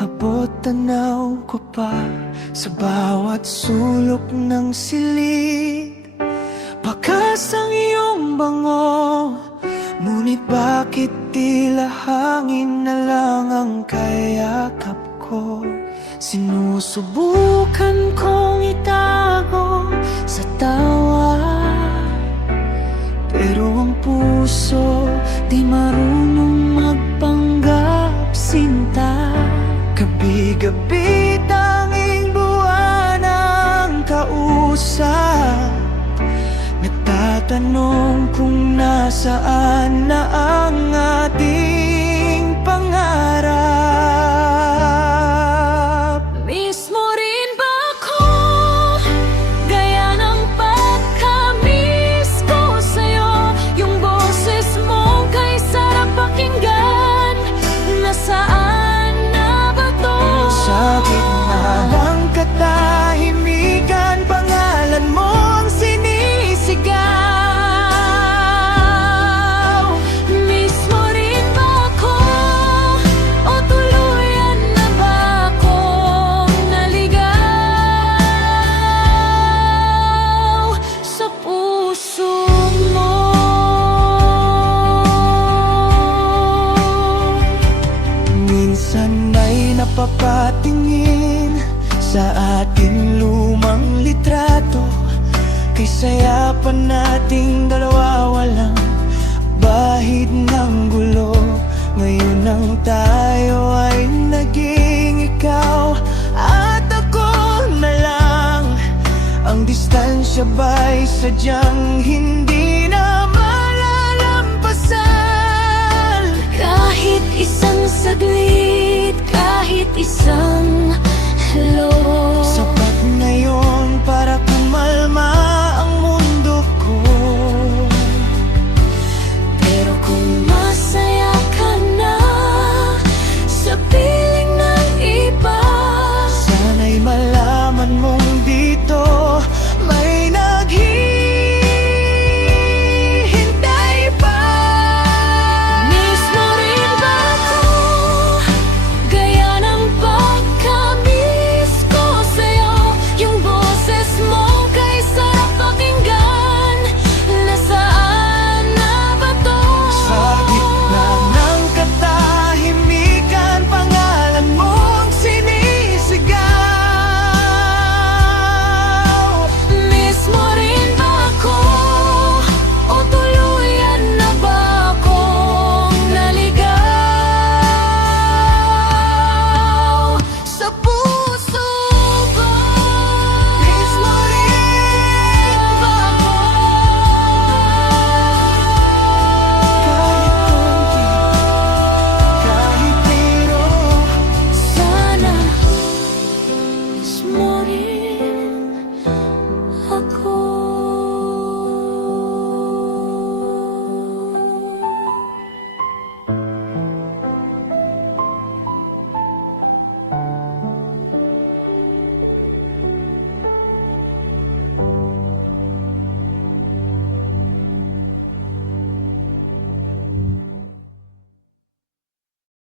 abot tanaw ko pa sa bawat sulok ng silid. Bakas ang iyong bango, ngunit bakit tila hangin na lang ang kayakap ko? Sinusubukan kong itago sa tawa, pero ang puso di marunong magpanggap sinta. Gabi-gabi tanging buwan ang kausap, nagtatanong kung nasaan na ang ating pangarap. Mismo rin ba ako, gaya ng pagka-miss ko sa'yo? Yung boses mo kay sarap pakinggan, nasaan na ba to? Sa gitna ng katahimikan, pangalan mo ang sinisigaw. Mismo rin ba ako, o tuluyan na ba akong naligaw sa puso mo? Minsan ay napapatingin sa ating lumang litrato, kay sayapan nating dalawa walang bahid ng gulo. Ngayon ang tayo ay naging ikaw at ako na lang. Ang distansya ba'y sadyang hindi na malalampasan? Kahit isang saglit